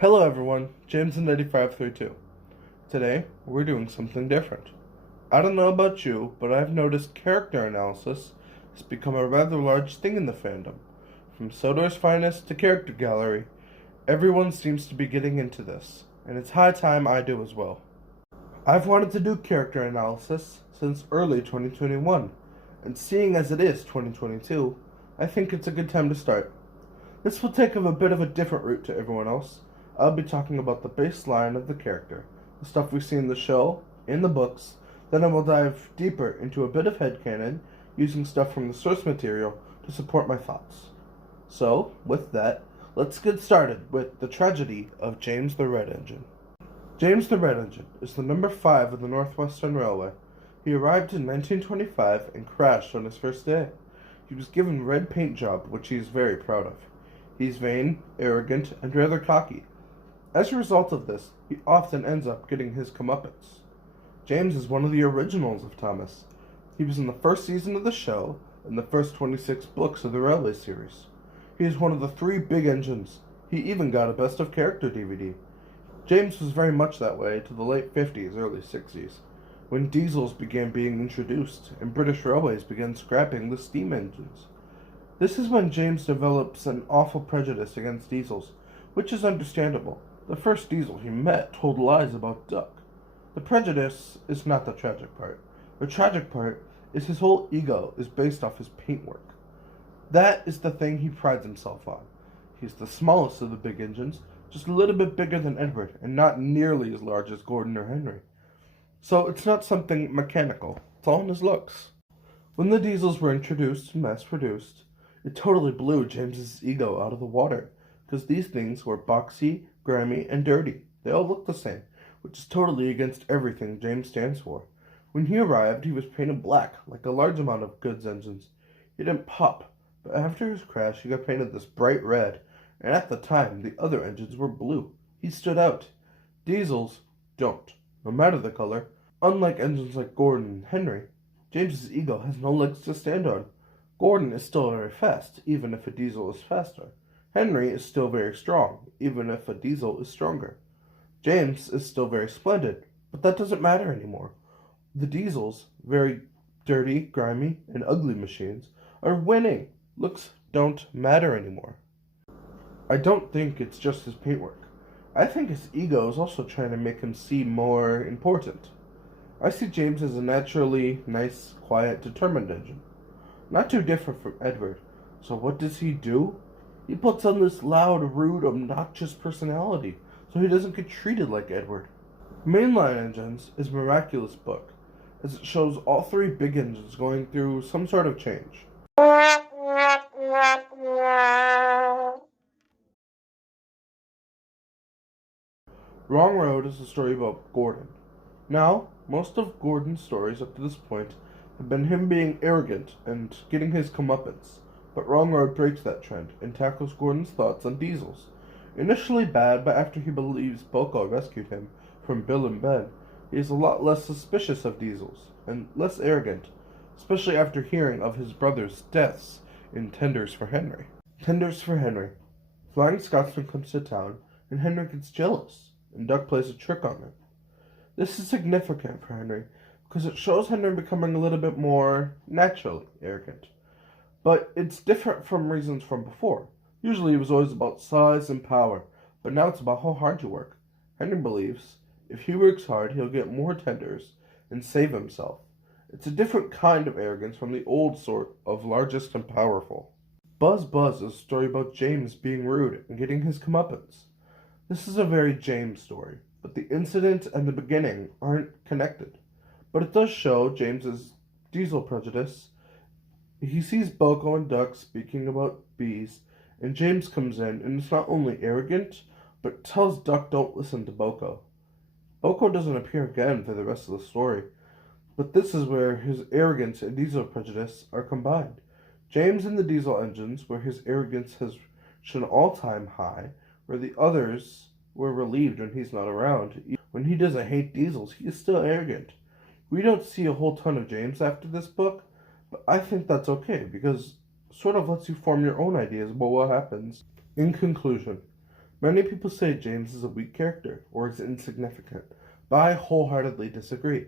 Hello everyone, James in 8532. Today, we're doing something different. I don't know about you, but I've noticed character analysis has become a rather large thing in the fandom. From Sodor's Finest to Character Gallery, everyone seems to be getting into this, and it's high time I do as well. I've wanted to do character analysis since early 2021, and seeing as it is 2022, I think it's a good time to start. This will take a bit of a different route to everyone else. I'll be talking about the baseline of the character, the stuff we see in the show, in the books, then I will dive deeper into a bit of headcanon, using stuff from the source material to support my thoughts. So, with that, let's get started with the tragedy of James the Red Engine. James the Red Engine is the number 5 of the Northwestern Railway. He arrived in 1925 and crashed on his first day. He was given red paint job, which he is very proud of. He's vain, arrogant, and rather cocky. As a result of this, he often ends up getting his comeuppance. James is one of the originals of Thomas. He was in the first season of the show and the first 26 books of the Railway series. He is one of the 3 big engines. He even got a Best of Character DVD. James was very much that way to the late 50s, early 60s, when diesels began being introduced and British Railways began scrapping the steam engines. This is when James develops an awful prejudice against diesels, which is understandable. The first diesel he met told lies about Duck. The prejudice is not the tragic part. The tragic part is his whole ego is based off his paintwork. That is the thing he prides himself on. He's the smallest of the big engines, just a little bit bigger than Edward, and not nearly as large as Gordon or Henry. So it's not something mechanical. It's all in his looks. When the diesels were introduced and mass-produced, it totally blew James's ego out of the water, because these things were boxy, grimy, and dirty. They all looked the same, which is totally against everything James stands for. When he arrived, he was painted black, like a large amount of goods engines. He didn't pop, but after his crash, he got painted this bright red, and at the time, the other engines were blue. He stood out. Diesels don't, no matter the color. Unlike engines like Gordon and Henry, James's ego has no legs to stand on. Gordon is still very fast, even if a diesel is faster. Henry is still very strong, even if a diesel is stronger. James is still very splendid, but that doesn't matter anymore. The diesels, very dirty, grimy, and ugly machines, are winning. Looks don't matter anymore. I don't think it's just his paintwork. I think his ego is also trying to make him seem more important. I see James as a naturally nice, quiet, determined engine. Not too different from Edward. So what does he do? He puts on this loud, rude, obnoxious personality, so he doesn't get treated like Edward. Mainline Engines is a miraculous book, as it shows all 3 big engines going through some sort of change. Wrong Road is a story about Gordon. Now, most of Gordon's stories up to this point have been him being arrogant and getting his comeuppance, but Wrong Road breaks that trend and tackles Gordon's thoughts on diesels. Initially bad, but after he believes Boko rescued him from Bill and Ben, he is a lot less suspicious of diesels and less arrogant, especially after hearing of his brother's deaths in Tenders for Henry. Tenders for Henry. Flying Scotsman comes to town, and Henry gets jealous, and Duck plays a trick on him. This is significant for Henry, because it shows Henry becoming a little bit more naturally arrogant. But it's different from reasons from before. Usually it was always about size and power, but now it's about how hard you work. Henry believes if he works hard, he'll get more tenders and save himself. It's a different kind of arrogance from the old sort of largest and powerful. Buzz Buzz is a story about James being rude and getting his comeuppance. This is a very James story, but the incident and the beginning aren't connected. But it does show James's diesel prejudice. He sees Boko and Duck speaking about bees, and James comes in and is not only arrogant, but tells Duck don't listen to Boko. Boko doesn't appear again for the rest of the story, but this is where his arrogance and diesel prejudice are combined. James in the diesel engines, where his arrogance has reached an all-time high, where the others were relieved when he's not around. When he doesn't hate diesels, he is still arrogant. We don't see a whole ton of James after this book, but I think that's okay, because it sort of lets you form your own ideas about what happens. In conclusion, Many people say James is a weak character or is insignificant, but I wholeheartedly disagree.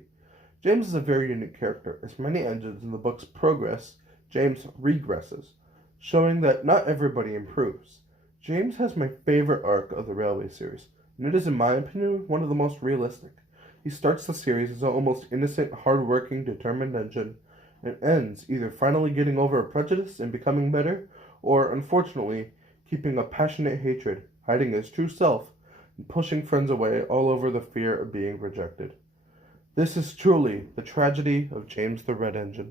James is a very unique character. As many engines in the books progress, James regresses, showing that not everybody improves. James has my favorite arc of the Railway series, and it is, in my opinion, one of the most realistic. He starts the series as an almost innocent, hard-working, determined engine, and ends either finally getting over a prejudice and becoming better, or, unfortunately, keeping a passionate hatred, hiding his true self, and pushing friends away all over the fear of being rejected. This is truly the tragedy of James the Red Engine.